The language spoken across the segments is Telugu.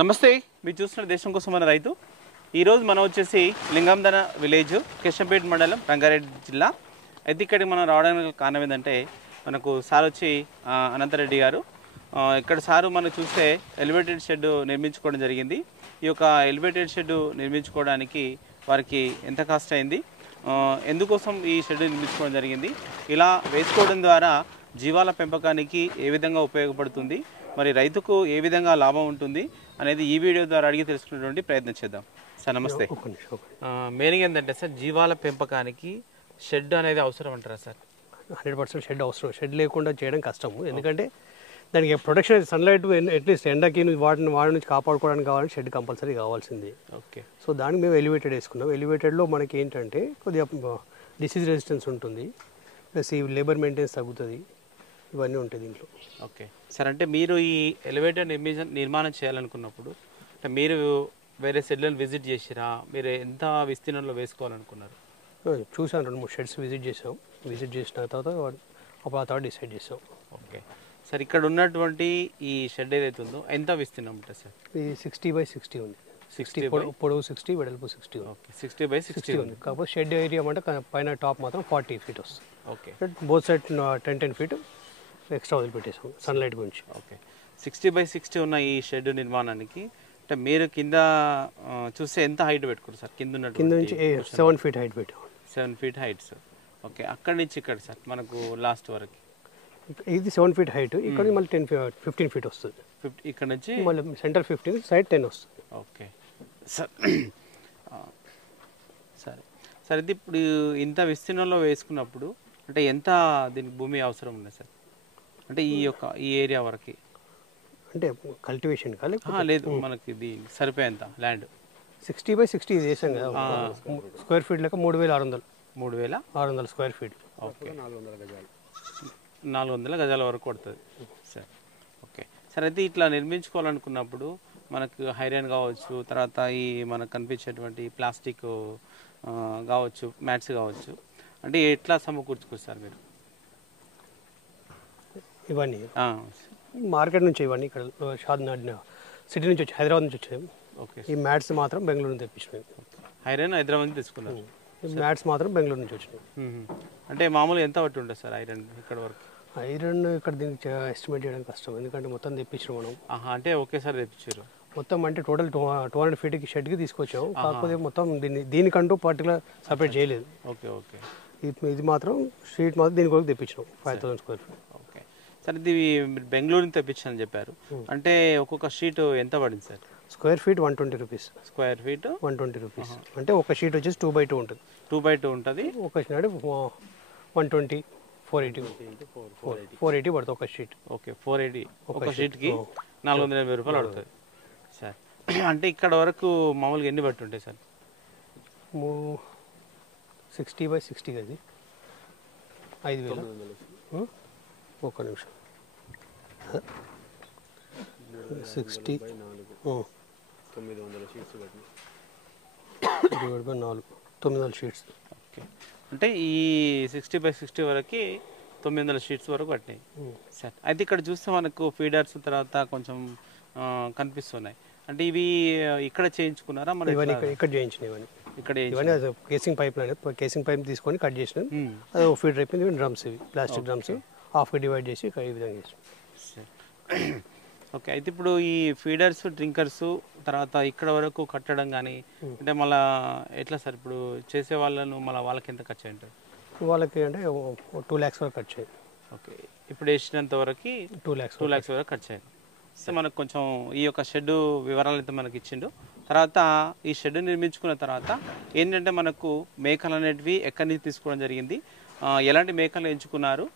నమస్తే, మీరు చూస్తున్న దేశం కోసం మన రైతు. ఈరోజు మనం వచ్చేసి లింగంధన విలేజ్, కేశంపేట మండలం, రంగారెడ్డి జిల్లా. అయితే ఇక్కడికి మనం రావడానికి కారణం ఏంటంటే మనకు సార్ వచ్చి అనంతరెడ్డి గారు. ఇక్కడ సారు మనం చూస్తే ఎలివేటెడ్ షెడ్ నిర్మించుకోవడం జరిగింది. ఈ యొక్క ఎలివేటెడ్ షెడ్ నిర్మించుకోవడానికి వారికి ఎంత కాస్ట్ అయింది, ఎందుకోసం ఈ షెడ్ నిర్మించుకోవడం జరిగింది, ఇలా వేసుకోవడం ద్వారా జీవాల పెంపకానికి ఏ విధంగా ఉపయోగపడుతుంది, మరి రైతుకు ఏ విధంగా లాభం ఉంటుంది అనేది ఈ వీడియో ద్వారా అడిగి తెలుసుకునేటువంటి ప్రయత్నం చేద్దాం. సార్ నమస్తే. మెయిన్ ఏంటంటే సార్, జీవాల పెంపకానికి షెడ్ అనేది అవసరం అంటారా సార్? 100% షెడ్ అవసరం. షెడ్ లేకుండా చేయడం కష్టము, ఎందుకంటే దానికి ప్రొటెక్షన్, సన్లైట్ అట్లీస్ట్ ఎండకి వాడి నుంచి కాపాడుకోవడానికి కావాలంటే షెడ్ కంపల్సరీ కావాల్సింది. ఓకే. సో దానికి మేము ఎలివేటెడ్ వేసుకున్నాం. ఎలివేటెడ్లో మనకి ఏంటంటే కొద్దిగా డిసీజ్ రెసిస్టెన్స్ ఉంటుంది, ప్లస్ ఈ లేబర్ మెయింటెనెన్స్ తగ్గుతుంది, ఇవన్నీ ఉంటాయి దీంట్లో. ఓకే సార్, అంటే మీరు ఈ ఎలివేటర్ నిర్మాణం చేయాలనుకున్నప్పుడు అంటే మీరు వేరే షెడ్లను విజిట్ చేసిరా, మీరు ఎంత విస్తీర్ణంలో వేసుకోవాలనుకున్నారు? చూసాను, 2-3 షెడ్స్ విజిట్ చేసాం. విజిట్ చేసిన తర్వాత అప్పుడు ఆ తర్వాత డిసైడ్ చేసాం. ఓకే సార్, ఇక్కడ ఉన్నటువంటి ఈ షెడ్ ఏదైతే ఉందో ఎంత విస్తీర్ణం ఉంటుంది సార్? ఇది 60x60 ఉంది. 60 పొడవు 60, వెడల్పు 60. ఓకే, 60x60 ఉంది. కాకపోతే షెడ్ ఏరియా అంటే పైన టాప్ మాత్రం 40 feet వస్తుంది. Okay. Both side 10 feet extra వదిలిపెట్టేసాం సన్లైట్ గురించి. ఓకే, 60x60 ఉన్న ఈ షెడ్ నిర్మాణానికి అంటే మీరు కింద చూస్తే ఎంత హైట్ పెట్టుకోరు సార్? కింద నుంచి 7 feet హైట్ పెట్టాం. 7 feet హైట్ సార్. ఓకే, అక్కడి నుంచి ఇక్కడ సార్ మనకు లాస్ట్ వరకు ఇది 7 feet హైట్, ఇక్కడ మళ్ళీ 15 feet వస్తుంది. ఇక్కడ నుంచి మళ్ళీ సెంటర్ 15, సైడ్ 10 వస్తుంది. Okay sir. సరే సార్, ఇది ఇప్పుడు ఇంత విస్తీర్ణంలో వేసుకున్నప్పుడు అంటే ఎంత దీనికి భూమి అవసరం ఉంది సార్? అంటే ఈ ఏరియా వరకు అంటే కల్టివేషన్ లేదు, మనకి ఇది సరిపోయేంత ల్యాండ్ 60x60 ఇది వేసాం కదా. స్క్వేర్ ఫీట్ లెక్క 3600 స్క్వేర్ ఫీట్. ఓకే, 400 గజాల వరకు పడుతుంది సార్. ఓకే సార్, అయితే ఇట్లా నిర్మించుకోవాలనుకున్నప్పుడు మనకు హైరన్ కావచ్చు, తర్వాత ఈ మనకు కనిపించేటువంటి ప్లాస్టిక్ కావచ్చు, మ్యాట్స్ కావచ్చు, అంటే ఎట్లా సమకూర్చుకొస్తారు మీరు? ఇవన్నీ మార్కెట్ నుంచి, ఇవన్నీ ఇక్కడ సిటీ నుంచి వచ్చి, హైదరాబాద్ నుంచి వచ్చాయి. ఓకే, ఈ మ్యాట్స్ మాత్రం బెంగళూరు నుంచి తెప్పించినాయి. ఐరన్ హైదరాబాద్ నుంచి తెచ్చుకున్నారు. మ్యాట్స్ మాత్రం బెంగళూరు నుంచి వచ్చినాయి. అంటే మామూలుగా ఎంత పట్టి ఉంటుంది సార్ ఐరన్ ఇక్కడ వరకు? ఐరన్ ఇక్కడ దీనికి ఎస్టిమేట్ చేయడం కష్టం, ఎందుకంటే మొత్తం తెప్పించాం మనం. అంటే ఒకేసారి తెప్పించారు మొత్తం, అంటే టోటల్ 200 feetకి షెడ్కి తీసుకొచ్చాం. కాకపోతే మొత్తం దీనికంటూ పర్టికులర్ సపరేట్ చేయలేదు. ఓకే ఓకే, ఇది మాత్రం షీట్ మాత్రం దీని కొరకు తెప్పించాం 5000 స్క్వేర్ ఫీట్. ఓకే సార్, ఇది బెంగళూరు నుంచి తెప్పించాలని చెప్పారు, అంటే ఒక్కొక్క షీట్ ఎంత పడింది sir? Square feet 120 rupees. Square feet 120 rupees. అంటే ఒక షీట్ వచ్చేసి 2x2 ఉంటుంది. 2x2 ఉంటుంది. ఒక షీట్ అంటే 120, 480 పడుతుంది ఒక షీట్. ఓకే, 480 ఒక షీట్కి 480 రూపాయలు పడుతుంది సార్. అంటే ఇక్కడ వరకు మామూలుగా ఎన్ని బట్టి ఉంటాయి సార్? 60x60 అది 5000. ఒక్క నిమిషం. 60 900 షీట్స్ 900 షీట్స్. ఓకే, అంటే ఈ 60x60 వరకు 900 షీట్స్ వరకు పట్టినాయి సార్. అయితే ఇక్కడ చూస్తే మనకు ఫీడర్స్ తర్వాత కొంచెం కనిపిస్తున్నాయి, అంటే ఇవి ఇక్కడ చేయించుకున్నారా? మరి ఇక్కడ చేయించినాయి ఇవన్నీ. ఇక్కడ casing pipe line, casing pipe తీసుకొని కట్ చేసినాం. అది ఒక ఫీడర్ అయిపోయింది. డ్రమ్స్, ఇవి ప్లాస్టిక్ డ్రమ్స్ హాఫ్గా డివైడ్ చేసి ఈ విధంగా చేసాం. ఓకే, అయితే ఇప్పుడు ఈ ఫీడర్స్, డ్రింకర్స్ తర్వాత ఇక్కడ వరకు కట్టడం కానీ అంటే మళ్ళీ ఎట్లా సార్? ఇప్పుడు చేసే వాళ్ళను మళ్ళీ వాళ్ళకి ఎంత ఖర్చు అయింటుంది? వాళ్ళకి అంటే 2 lakhs వరకు ఖర్చు అయ్యింది. ఓకే, ఇప్పుడు వేసినంత వరకు 2 lakhs వరకు ఖర్చు అయింది. సో మనకు కొంచెం ఈ యొక్క షెడ్ వివరాలు అయితే మనకి ఇచ్చిండు. తర్వాత ఈ షెడ్ నిర్మించుకున్న తర్వాత ఏంటంటే మనకు మేకలు అనేటివి ఎక్కడి నుంచి తీసుకోవడం జరిగింది, ఎలాంటి మేకలు ఎంచుకున్నారు,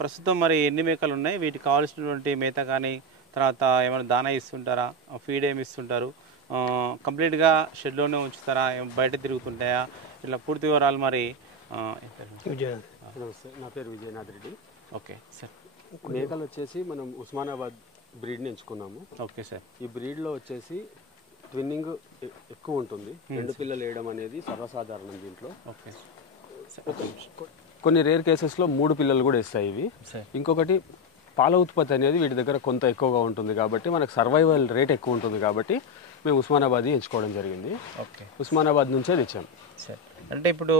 ప్రస్తుతం మరి ఎన్ని మేకలు ఉన్నాయి, వీటికి కావాల్సినటువంటి మేత కానీ తర్వాత ఏమైనా దానా ఇస్తుంటారా, ఫీడ్ ఏమి ఇస్తుంటారు, కంప్లీట్గా షెడ్లోనే ఉంచుతారా, బయట తిరుగుతుంటాయా, ఇట్లా పూర్తి వివరాలు మరి. నా పేరు విజయనాథ్ రెడ్డి. ఓకే సార్, మేకలు వచ్చేసి మనం ఉస్మానాబాద్ బ్రీడ్ని ఎంచుకున్నాము. ఓకే సార్, ఈ బ్రీడ్లో వచ్చేసి ట్విన్నింగ్ ఎక్కువ ఉంటుంది. 2 పిల్లలు వేయడం అనేది సర్వసాధారణం దీంట్లో. ఓకే, కొన్ని రేర్ కేసెస్లో 3 పిల్లలు కూడా ఇస్తాయి ఇవి. ఇంకొకటి పాల ఉత్పత్తి అనేది వీటి దగ్గర కొంత ఎక్కువగా ఉంటుంది కాబట్టి మనకు సర్వైవల్ రేట్ ఎక్కువ ఉంటుంది కాబట్టి మేము ఉస్మానాబాద్ ఎంచుకోవడం జరిగింది. ఓకే, ఉస్మానాబాద్ నుంచే తెచ్చాం. సరే. అంటే ఇప్పుడు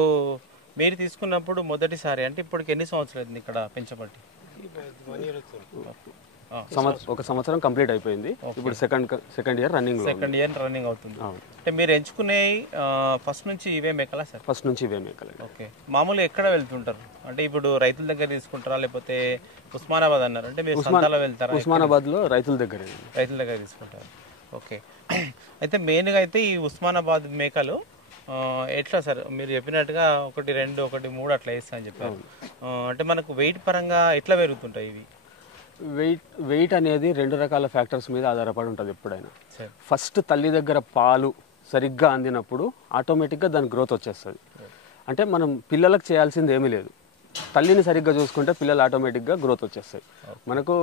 మీరు తీసుకున్నప్పుడు మొదటిసారి అంటే ఇప్పటికి ఎన్ని సంవత్సరాలు అయింది ఇక్కడ పెంచబట్టి? ఒక సంవత్సరం కంప్లీట్ అయిపోయింది. ఇప్పుడు సెకండ్ ఇయర్ రన్నింగ్ అవుతుంది. అంటే మీరు ఎంచుకునే ఫస్ట్ నుంచి ఇవే మేకలా సార్? ఫస్ట్ నుంచి ఇవే మేకలు. ఓకే, మామూలుగా ఎక్కడ వెళ్తుంటారు? అంటే ఇప్పుడు రైతుల దగ్గర తీసుకుంటారా లేకపోతే ఉస్మానాబాద్ అన్నారు అంటే మీరు సంతాలో వెళ్తారా? ఉస్మానాబాద్ లో రైతుల దగ్గర తీసుకుంటారు. ఓకే, అయితే మెయిన్గా అయితే ఈ ఉస్మానాబాద్ మేకలు ఎట్లా సార్ మీరు చెప్పినట్టుగా 1, 2, 1, 3 అట్లా వేస్తా అని చెప్పారు. అంటే మనకు వెయిట్ పరంగా ఎట్లా పెరుగుతుంటాయి ఇవి? వెయిట్ అనేది 2 రకాల ఫ్యాక్టర్స్ మీద ఆధారపడి ఉంటుంది ఎప్పుడైనా. ఫస్ట్ తల్లి దగ్గర పాలు సరిగ్గా అందినప్పుడు ఆటోమేటిక్గా దాని గ్రోత్ వచ్చేస్తుంది. అంటే మనం పిల్లలకు చేయాల్సింది ఏమీ లేదు, తల్లిని సరిగ్గా చూసుకుంటే పిల్లలు ఆటోమేటిక్గా గ్రోత్ వచ్చేస్తాయి. మనకు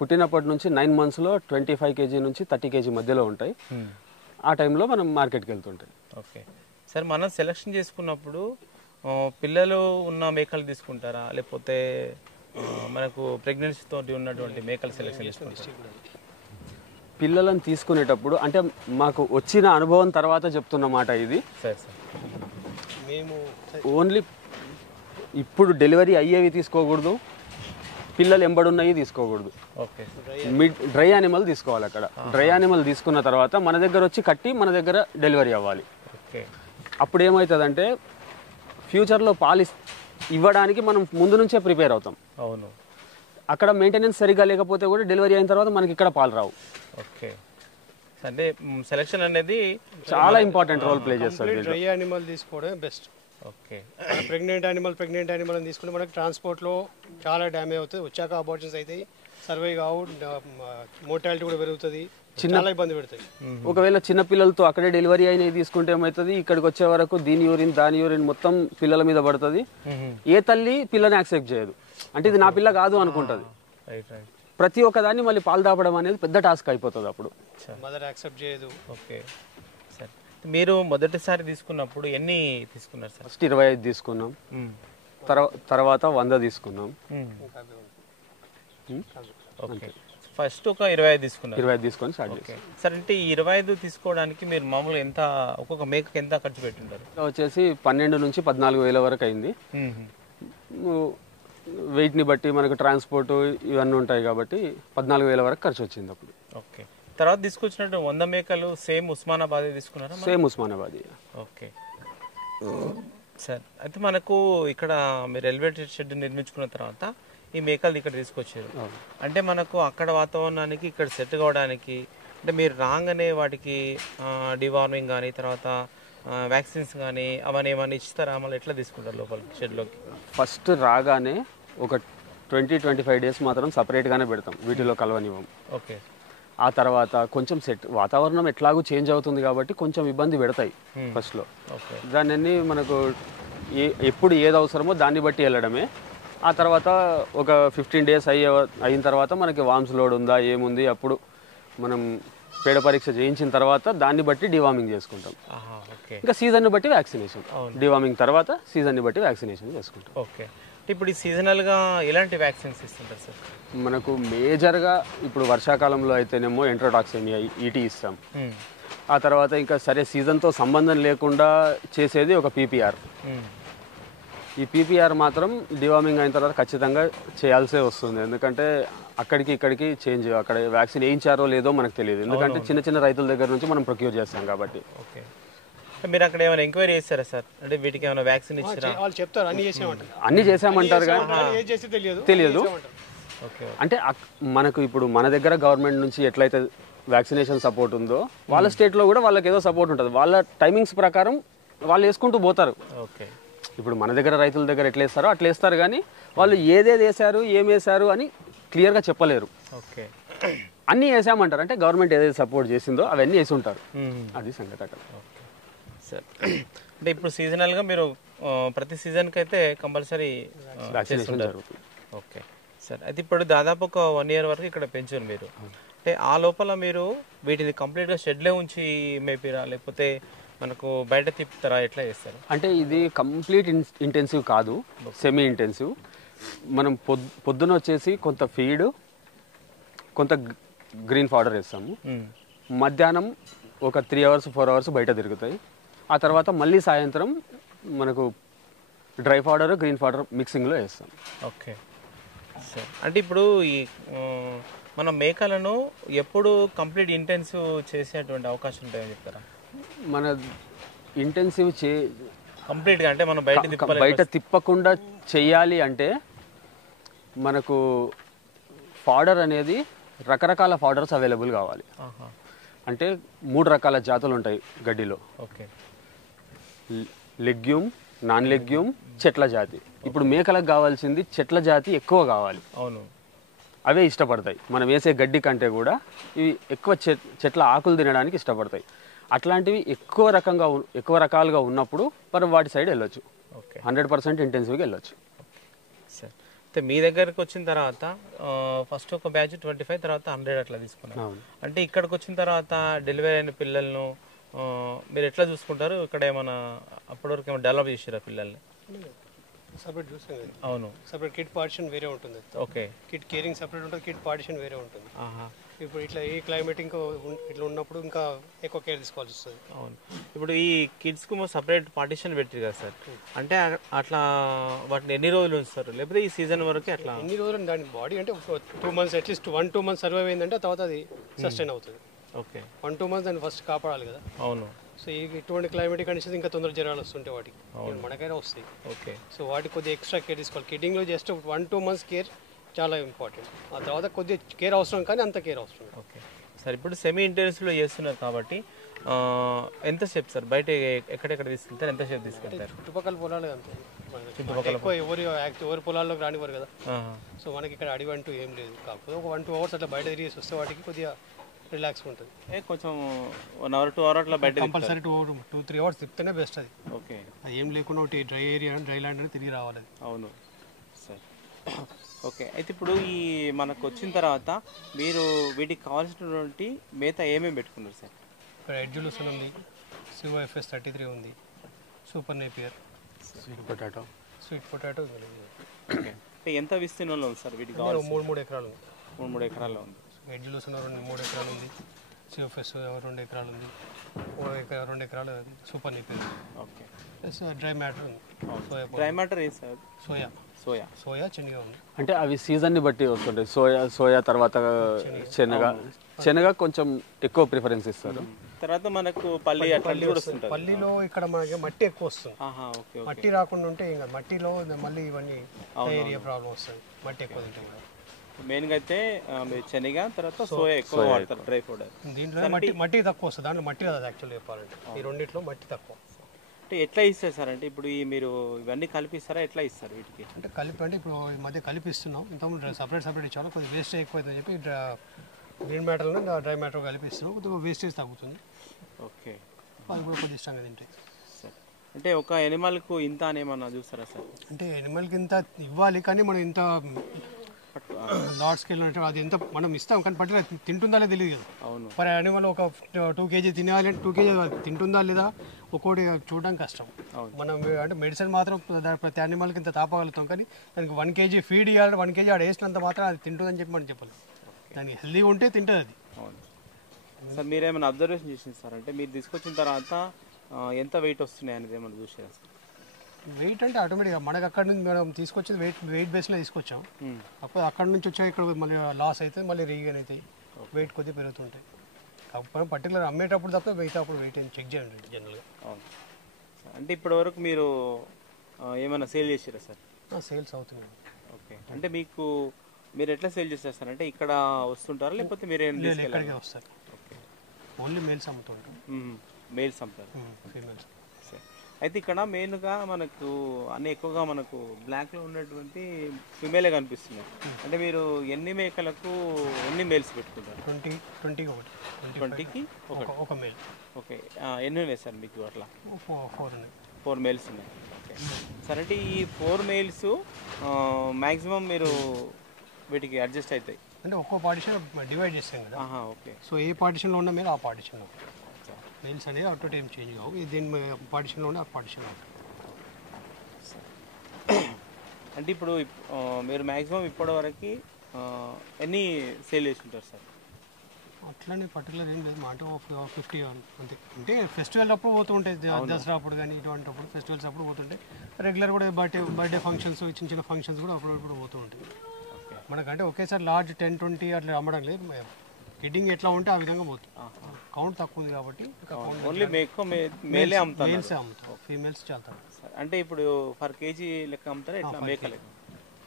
పుట్టినప్పటి నుంచి 9 monthsలో 25 kg నుంచి 30 kg మధ్యలో ఉంటాయి. ఆ టైంలో మనం మార్కెట్కి వెళ్తుంటాయి. ఓకే సార్, మనం సెలెక్షన్ చేసుకున్నప్పుడు పిల్లలు ఉన్న మేకలు తీసుకుంటారా లేకపోతే మనకు ప్రెగ్నెన్సీ తోటి ఉన్నటువంటి మేకలు సెలెక్షన్ చేసుకుంటారా? పిల్లలను తీసుకునేటప్పుడు అంటే మాకు వచ్చిన అనుభవం తర్వాత చెప్తున్న మాట ఇది. సరే సార్, మేము ఓన్లీ ఇప్పుడు డెలివరీ అయ్యేవి తీసుకోకూడదు, పిల్లలు ఎంబడున్నవి తీసుకోకూడదు. ఓకే, డ్రై యానిమల్ తీసుకోవాలి. అక్కడ డ్రై యానిమల్ తీసుకున్న తర్వాత మన దగ్గర వచ్చి కట్టి మన దగ్గర డెలివరీ అవ్వాలి. ఓకే, అప్పుడు ఏమవుతుందంటే ఫ్యూచర్లో పాలు ఇవ్వడానికి మనం ముందు నుంచే ప్రిపేర్ అవుతాం. అవును, అక్కడ మెయింటెనెన్స్ సరిగా లేకపోతే కూడా డెలివరీ అయిన తర్వాత మనకి ఇక్కడ పాలు రావు. ఓకే, అంటే సెలెక్షన్ అనేది చాలా ఇంపార్టెంట్ రోల్ ప్లే చేస్తుంది. డ్రై యానిమల్ తీసుకోవడం బెస్ట్. ఓకే, ప్రెగ్నెంట్ యానిమల్ తీసుకుంటే మనకి ట్రాన్స్పోర్ట్లో చాలా డ్యామేజ్ అవుతుంది, వచ్చాక అబార్షన్స్ అవుతాయి, సర్వే కావు, మోర్టాలిటీ కూడా పెరుగుతుంది, చాలా ఇబ్బంది పెడుతుంది. ఒకవేళ చిన్న పిల్లలతో అక్కడే డెలివరీ అయినవి తీసుకుంటే ఏమవుతుంది, ఇక్కడికి వచ్చే వరకు దీని యూరిన్ దాని యూరిన్ మొత్తం పిల్లల మీద పడుతుంది. ఏ తల్లి పిల్లని యాక్సెప్ట్ చేయదు, అంటే ఇది నా పిల్ల కాదు అనుకుంటుంది. ప్రతి ఒక్క దాన్ని మళ్ళీ పాలు దాపడం అనేది పెద్ద టాస్క్ అయిపోతుంది. అప్పుడు మదర్ యాక్సెప్ట్ చేయదు. ఓకే సార్, మీరు మొదటిసారి తీసుకున్నప్పుడు ఎన్ని తీసుకున్నారు సార్? ఫస్ట్ 25 తీసుకున్నాం, తర్వాత 100 తీసుకున్నాం. ఓకే, ఫస్ట్ ఒక 25 తీసుకున్నారు. 25 తీసుకొని స్టార్ట్ చేసాం. సార్, అంటే ఈ 25 తీసుకోవడానికి మీరు మామూలుగా ఎంత ఒక్కొక్క మేకకి ఎంత ఖర్చు పెట్టింటారు? వచ్చేసి 12 నుంచి 14,000 వరకు అయింది. వెయిట్ని బట్టి మనకు ట్రాన్స్పోర్ట్ ఇవన్నీ ఉంటాయి కాబట్టి 14,000 వరకు ఖర్చు వచ్చింది అప్పుడు. ఓకే, తర్వాత తీసుకొచ్చినట్టు 100 మేకలు సేమ్ ఉస్మానాబాద్ తీసుకున్నారా? సేమ్ ఉస్మానాబాద్. ఓకే సార్, అయితే మనకు ఇక్కడ మీరు ఎలివేటెడ్ షెడ్ నిర్మించుకున్న తర్వాత ఈ మేకలు ఇక్కడ తీసుకొచ్చారు. అంటే మనకు అక్కడ వాతావరణానికి ఇక్కడ సెట్ కావడానికి అంటే మీరు రాగానే వాటికి డివార్మింగ్ కానీ తర్వాత వ్యాక్సిన్స్ కానీ అవన్నీ ఏమైనా ఇస్తారా? మళ్ళీ ఎట్లా తీసుకుంటారు లోపలికి షెడ్లోకి? ఫస్ట్ రాగానే ఒక 20-25 days మాత్రం సపరేట్గానే పెడతాం, వీటిలో కలవనివ్వం. ఓకే, ఆ తర్వాత కొంచెం వాతావరణం ఎట్లాగూ చేంజ్ అవుతుంది కాబట్టి కొంచెం ఇబ్బంది పెడతాయి ఫస్ట్లో. దాన్ని మనకు ఎప్పుడు ఏది అవసరమో దాన్ని బట్టి వెళ్ళడమే. ఆ తర్వాత ఒక 15 days అయిన తర్వాత మనకి వామ్స్ లోడ్ ఉందా ఏముంది అప్పుడు మనం పేడ పరీక్ష చేయించిన తర్వాత దాన్ని బట్టి డివార్మింగ్ చేసుకుంటాం. ఇంకా సీజన్ని బట్టి వ్యాక్సినేషన్, డివార్మింగ్ తర్వాత సీజన్ని బట్టి వ్యాక్సినేషన్ చేసుకుంటాం. ఓకే, ఇప్పుడు ఈ సీజనల్గా ఎలాంటి వ్యాక్సిన్స్ ఇస్తుంటారు సార్? మనకు మేజర్గా ఇప్పుడు వర్షాకాలంలో అయితేనేమో ఎంట్రోటాక్సిమియా ఈటీ ఇస్తాం. ఆ తర్వాత ఇంకా సరే సీజన్తో సంబంధం లేకుండా చేసేది ఒక పీపీఆర్. ఈ పీపీఆర్ మాత్రం డివార్మింగ్ అయిన తర్వాత ఖచ్చితంగా చేయాల్సే వస్తుంది, ఎందుకంటే అక్కడికి ఇక్కడికి చేంజ్, అక్కడ వ్యాక్సిన్ వేయించారో లేదో మనకు తెలియదు, ఎందుకంటే చిన్న చిన్న రైతుల దగ్గర నుంచి మనం ప్రొక్యూర్ చేస్తాం కాబట్టి. ఓకే, మీరు అక్కడ ఏమైనా ఎంక్వైరీ చేస్తారా సార్? అంటే వీటికి ఏమైనా వ్యాక్సిన్ ఇచ్చారా? వాళ్ళు చెప్తారు అన్ని చేసామంటారు కానీ తెలియదు. అంటే మనకు ఇప్పుడు మన దగ్గర గవర్నమెంట్ నుంచి ఎట్లయితే వ్యాక్సినేషన్ సపోర్ట్ ఉందో వాళ్ళ స్టేట్లో కూడా వాళ్ళకి ఏదో సపోర్ట్ ఉంటుంది, వాళ్ళ టైమింగ్స్ ప్రకారం వాళ్ళు వేసుకుంటూ పోతారు. ఓకే, ఇప్పుడు మన దగ్గర రైతుల దగ్గర ఎట్లా వేస్తారో అట్లా వేస్తారు, కానీ వాళ్ళు ఏదేది వేసారు ఏం వేసారు అని క్లియర్గా చెప్పలేరు. ఓకే, అన్నీ వేసామంటారు, అంటే గవర్నమెంట్ ఏదైతే సపోర్ట్ చేసిందో అవన్నీ వేసి ఉంటారు. అది సంగతి అక్కడ. సార్, అంటే ఇప్పుడు సీజనల్గా మీరు ప్రతి సీజన్కి అయితే కంపల్సరీ వ్యాక్సినేషన్ జరుగుతుంది. ఓకే సార్, అయితే ఇప్పుడు దాదాపు ఒక 1 year వరకు ఇక్కడ పెంచారు మీరు. అంటే ఆ లోపల మీరు వీటిని కంప్లీట్గా షెడ్లే ఉంచి మేపిరా లేకపోతే మనకు బయట తిప్పుతారా, ఎట్లా చేస్తారు? అంటే ఇది కంప్లీట్ ఇంటెన్సివ్ కాదు, సెమీ ఇంటెన్సివ్. మనం పొద్దున వచ్చేసి కొంత ఫీడ్ కొంత గ్రీన్ ఫౌడర్ వేస్తాము. మధ్యాహ్నం ఒక 3 అవర్స్ 4 అవర్స్ బయట తిరుగుతాయి. ఆ తర్వాత మళ్ళీ సాయంత్రం మనకు డ్రై పౌడర్ గ్రీన్ పౌడర్ మిక్సింగ్లో వేస్తాం. Okay sir. అంటే ఇప్పుడు ఈ మన మేకలను ఎప్పుడు కంప్లీట్ ఇంటెన్సివ్ చేసేటువంటి అవకాశం ఉంటాయని చెప్తారా? మన ఇంటెన్సివ్ కంప్లీట్గా అంటే మనం బయట తిప్పకుండా చెయ్యాలి అంటే మనకు ఫౌడర్ అనేది రకరకాల ఫౌడర్స్ అవైలబుల్ కావాలి. అంటే 3 రకాల జాతులు ఉంటాయి గడ్డిలో. ఓకే. లెగ్యూమ్, నాన్ లెగ్యూమ్, చెట్ల జాతి. ఇప్పుడు మేకలకు కావాల్సింది చెట్ల జాతి ఎక్కువ కావాలి. అవును. అవే ఇష్టపడతాయి. మనం వేసే గడ్డి కంటే కూడా ఇవి ఎక్కువ చెట్ల ఆకులు తినడానికి ఇష్టపడతాయి. అట్లాంటివి ఎక్కువ రకాలుగా ఉన్నప్పుడు మనం వాటి సైడ్ వెళ్ళొచ్చు. 100% ఇంటెన్సివ్గా వెళ్ళొచ్చు. సార్ అయితే మీ దగ్గరకు వచ్చిన తర్వాత ఫస్ట్ ఒక బ్యాచ్ 25 తర్వాత 100 అట్లా తీసుకున్నాం. అంటే ఇక్కడికి వచ్చిన తర్వాత డెలివరీ అయిన పిల్లలను మీరు ఎట్లా చూసుకుంటారు? ఇక్కడ ఏమైనా అప్పటివరకు ఏమైనా డెవలప్ చేసారా పిల్లల్ని? సపరేట్ చూసాం కదా. అవును. సపరేట్ కిట్ పార్టిషన్ వేరే ఉంటుంది. ఓకే. కిట్ కేరింగ్ సపరేట్ ఉంటుంది, కిట్ పార్టిషన్ వేరే ఉంటుంది. ఇప్పుడు ఇట్లా ఈ క్లైమేట్ ఇంకా ఇట్లా ఉన్నప్పుడు ఇంకా ఎక్కువ కేర్ తీసుకోవాల్సి వస్తుంది. అవును. ఇప్పుడు ఈ కిడ్స్కు సపరేట్ పార్టిషన్ పెట్టారు కదా సార్, అంటే అట్లా వాటిని ఎన్ని రోజులు ఉంచుతారు? లేకపోతే ఈ సీజన్ వరకు అట్లా ఎన్ని రోజులు దాని బాడీ అంటే 2 months అట్లీస్ట్ 1-2 months సర్వైవ్ అయిందంటే తర్వాత అది సస్టైన్ అవుతుంది. ఓకే. 1-2 months దాన్ని ఫస్ట్ కాపాడాలి కదా. అవును. సో ఇటువంటి క్లైమేటిక్ కండిషన్స్ ఇంకా తొందర జ్వరాలు వస్తుంటాయి వాటికి, మనకైనా వస్తాయి. ఓకే. సో వాటికి కొద్దిగా ఎక్స్ట్రా కేర్ తీసుకోవాలి. కిడ్డింగ్లో జస్ట్ 1-2 months కేర్ చాలా ఇంపార్టెంట్. ఆ తర్వాత కొద్దిగా కేర్ అవసరం, కానీ అంత కేర్ అవసరం. Okay sir. ఇప్పుడు సెమీ ఇంటెన్సివ్లో చేస్తున్నారు కాబట్టి ఎంతసేపు సార్ బయట ఎక్కడెక్కడ తీసుకెళ్తారు? ఎంతసేపు తీసుకెళ్తారు? చుట్టుపక్కల పొలాలు అంతే. ఎక్కువ ఎవరి పొలాల్లోకి రానివ్వరు కదా. సో మనకి ఇక్కడ అడవి అంటూ ఏం లేదు. కాకపోతే ఒక 1-2 hours అట్లా బయట తిరిగేసి వస్తే వాటికి కొద్దిగా రిలాక్స్ ఉంటుంది. కొంచెం 1 hour 2 hour అట్లా బయట కంపల్సరీ 2-3 hours తిప్పితేనే బెస్ట్ అది. ఓకే. అది ఏం లేకుండా ఒకటి డ్రై ఏరియా డ్రై ల్యాండ్ అని తిరిగి రావాలి. అవును సార్. ఓకే. అయితే ఇప్పుడు ఈ మనకు వచ్చిన తర్వాత మీరు వీటికి కావాల్సినటువంటి మేత ఏమేమి పెట్టుకున్నారు సార్? ఇక్కడ ఎడ్జులూసన్ ఉంది, COFS 33 ఉంది, super Napier, sweet potato okay. అంటే ఎంత విస్తీర్ణంలో ఉంది సార్ వీటికి? 3 ఎకరాలు ఉంది. 3 ఎకరాల్లో ఉంది. ఎడ్జులూసన్ 3 ఎకరాలు ఉంది, COFS 2 ఎకరాలు ఉంది, 2 ఎకరాలు super Napier. Okay. Plus dry matter ఉంది. డ్రై మ్యాటర్ ఏ సార్? సోయా శనగ ఉంది. అంటే అవి సీజన్ని బట్టి వస్తుంటాయి. సోయా తర్వాత శనగ కొంచెం ఎక్కువ ప్రిఫరెన్స్ ఇస్తారు. తర్వాత మనకు పల్లీలో ఇక్కడ మనకి మట్టి ఎక్కువ వస్తుంది. మట్టి రాకుండా ఉంటే ఇంకా మట్టిలో మళ్ళీ ఇవన్నీ ఏరియా ప్రాబ్లం వస్తుంది. మట్టి ఎక్కువ తింటాం కదా. మెయిన్గా అయితే శనగ తర్వాత సోయా ఎక్కువ వాడతారు, డ్రై పౌడర్. దీంట్లో మట్టి తక్కువ వస్తుంది. దాంట్లో మట్టి కదా యాక్చువల్లీ చెప్పాలంటే. ఈ రెండిట్లో మట్టి తక్కువ. అంటే ఎట్లా ఇస్తారు సార్? అంటే ఇప్పుడు మీరు ఇవన్నీ కలిపిస్తారా? ఎట్లా ఇస్తారు వీటికి? అంటే కలిపి అంటే ఇప్పుడు ఈ మధ్య కలిపిస్తున్నాం. ఇంతకుముందు సపరేట్ ఇచ్చాము. కొద్దిగా వేస్ట్ ఎక్కువైందని చెప్పి గ్రీన్ మ్యాటర్లో డ్రై మ్యాటర్ కలిపిస్తున్నాం. కొద్దిగా వేస్టేజ్ తగ్గుతుంది. ఓకే. అది కూడా కొద్దిగా ఇష్టంగా తింటాయి సార్. అంటే ఒక ఎనిమల్కు ఇంత అని ఏమన్నా చూస్తారా సార్? అంటే ఎనిమల్కి ఇంత ఇవ్వాలి, కానీ మనం ఇంత లార్జ్ స్కేల్ అంటే అది ఎంత మనం ఇస్తాం, కానీ పర్టికులర్ తింటుందా లేదా తెలియదు కదా. అవును. ఫర్ యానిమల్ ఒక 2 kg తినాలి అంటే 2 kg తింటుందా లేదా ఒక్కోటి చూడడం కష్టం. మనం అంటే మెడిసిన్ మాత్రం ప్రతి యానిమల్కి ఇంత తాపగలుగుతాం, కానీ దానికి 1 kg ఫీడ్ ఇవ్వాలి. 1 kg ఆడ వేసినంత మాత్రం అది తింటుందని చెప్పి మనం చెప్పాలి. దానికి హెల్దీగా ఉంటే తింటుంది అది. అవును సార్. మీరేమైనా అబ్జర్వేషన్ చేసింది సార్? అంటే మీరు తీసుకొచ్చిన తర్వాత ఎంత వెయిట్ వస్తున్నాయి అనేది ఏమైనా చూసారా సార్? వెయిట్ అంటే ఆటోమేటిక్గా మనకు అక్కడ నుంచి మనం తీసుకొచ్చింది వెయిట్ బేస్లో తీసుకొచ్చాం. కాకపోతే అక్కడ నుంచి వచ్చా ఇక్కడ మళ్ళీ లాస్ అయితే మళ్ళీ రీగన్ అవుతాయి, వెయిట్ కొద్దిగా పెరుగుతుంటాయి. కాకపోతే పర్టికులర్ అమ్మేటప్పుడు తప్ప అప్పుడు వెయిట్ చెక్ చేయండి జనరల్గా. అవును. అంటే ఇప్పటి వరకు మీరు ఏమైనా సేల్ చేసారా సార్? సేల్స్ అవుతున్నాయి. ఓకే. అంటే మీరు ఎట్లా సేల్ చేస్తారు సార్? అంటే ఇక్కడ వస్తుంటారా లేకపోతే మీరు ఇక్కడికే వస్తారు? ఓకే. ఓన్లీ మేల్స్ అమ్ముతుంటారు. మేల్స్ అమ్ముతారు, ఫీమేల్స్. అయితే ఇక్కడ మెయిన్గా మనకు అన్ని ఎక్కువగా మనకు బ్లాక్లో ఉన్నటువంటి ఫిమేలే కనిపిస్తున్నాయి. అంటే మీరు ఎన్ని మేకలకు ఎన్ని మేల్స్ పెట్టుకుంటారు? 20కి ఒక మేల్. ఓకే. ఎన్ని ఉన్నాయి సార్ మీకు అట్లా? 4 మేల్స్ ఉన్నాయి. Okay sir. అంటే ఈ 4 మేల్స్ మ్యాక్సిమం మీరు వీటికి అడ్జస్ట్ అవుతాయి అంటే ఒక్కో పార్టిషన్ డివైడ్ చేస్తాం కదా. ఓకే. సో ఏ పార్టిషన్లో ఉన్న మీరు ఆ పార్టిషన్లో మేల్స్ అనేది అటు టైం చేంజ్ కావు. దీని పార్టిషన్లో ఉండే ఆ పార్టిషన్. అంటే ఇప్పుడు మీరు మ్యాక్సిమం ఇప్పటి వరకు ఎన్ని సేల్ చేస్తుంటారు సార్? అట్లనే పర్టికులర్ ఏం లేదు, మా అంటే 50 అంతే. అంటే ఫెస్టివల్ అప్పుడు పోతూ ఉంటాయి, దసరా అప్పుడు కానీ ఇటువంటి అప్పుడు ఫెస్టివల్స్ అప్పుడు పోతుంటాయి. రెగ్యులర్ కూడా బర్త్డే ఫంక్షన్స్, చిన్న చిన్న ఫంక్షన్స్ కూడా అప్పుడు పోతూ ఉంటాయి. మనకంటే ఒకేసారి లార్జ్ 10-20 అట్లా అమ్మడం లేదు. కిడ్డింగ్ ఎట్లా ఉంటే ఆ విధంగా పోతుంది. కౌంట్ తక్కువ ఉంది కాబట్టి ఓన్లీ మేలే అమ్ముతారు, మేల్సే అమ్ముతాం, ఫీమేల్స్ చాలా తక్కువ. అంటే ఇప్పుడు పర్ కేజీ లెక్క అమ్ముతారా ఇట్లా మేక లెక్క?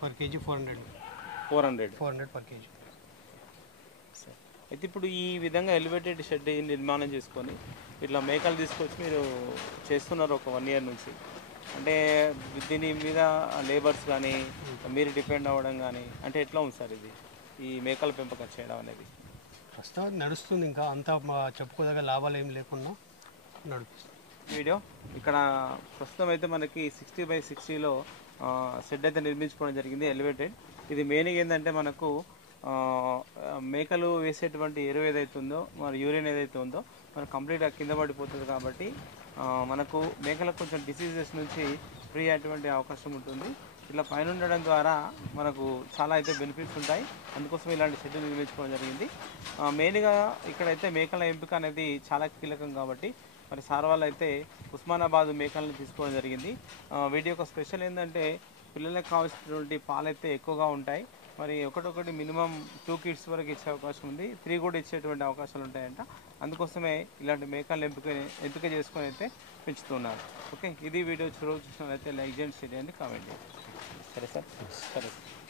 Per KG 400 per KG. అయితే ఇప్పుడు ఈ విధంగా ఎలివేటెడ్ షెడ్ నిర్మాణం చేసుకొని ఇట్లా మేకలు తీసుకొచ్చి మీరు చేస్తున్నారు ఒక 1 year నుంచి. అంటే దీని మీద లేబర్స్ కానీ మీరు డిపెండ్ అవ్వడం కానీ అంటే ఎట్లా ఉంది సార్ ఇది, ఈ మేకల పెంపకం చేయడం అనేది? ప్రస్తుతం నడుస్తుంది, ఇంకా అంతా చెప్పుకోదగ్గ లాభాలు ఏం లేకుండా నడుస్తుంది. వీడియో ఇక్కడ ప్రస్తుతం అయితే మనకి 60x60లో షెడ్ అయితే నిర్మించుకోవడం జరిగింది ఎలివేటెడ్. ఇది మెయిన్గా ఏంటంటే మనకు మేకలు వేసేటువంటి ఎరువు ఏదైతే ఉందో, మరి యూరిన్ ఏదైతే ఉందో మనకు కంప్లీట్గా కింద పడిపోతుంది కాబట్టి మనకు మేకలకు కొంచెం డిసీజెస్ నుంచి ఫ్రీ అయ్యేటువంటి అవకాశం ఉంటుంది. ఇట్లా పైన ఉండడం ద్వారా మనకు చాలా అయితే బెనిఫిట్స్ ఉంటాయి. అందుకోసం ఇలాంటి షెడ్ నిర్మించుకోవడం జరిగింది. మెయిన్గా ఇక్కడైతే మేకల ఎంపిక అనేది చాలా కీలకం కాబట్టి మరి సార్ వాళ్ళు అయితే ఉస్మానాబాద్ మేకలను తీసుకోవడం జరిగింది. వీటి యొక్క స్పెషల్ ఏంటంటే పిల్లలకు కావాల్సినటువంటి పాలు అయితే ఎక్కువగా ఉంటాయి. మరి ఒకటొకటి మినిమం 2 kids వరకు ఇచ్చే అవకాశం ఉంది, 3 కూడా ఇచ్చేటువంటి అవకాశాలు ఉంటాయంట. అందుకోసమే ఇలాంటి మేకలను ఎంపిక చేసుకొని అయితే పెంచుతున్నారు. ఓకే, ఇది వీడియో చూసినట్లయితే లైక్ చేయండి, షేర్ చేయండి, కామెంట్ చేయండి. సరే సార్, సరే సార్.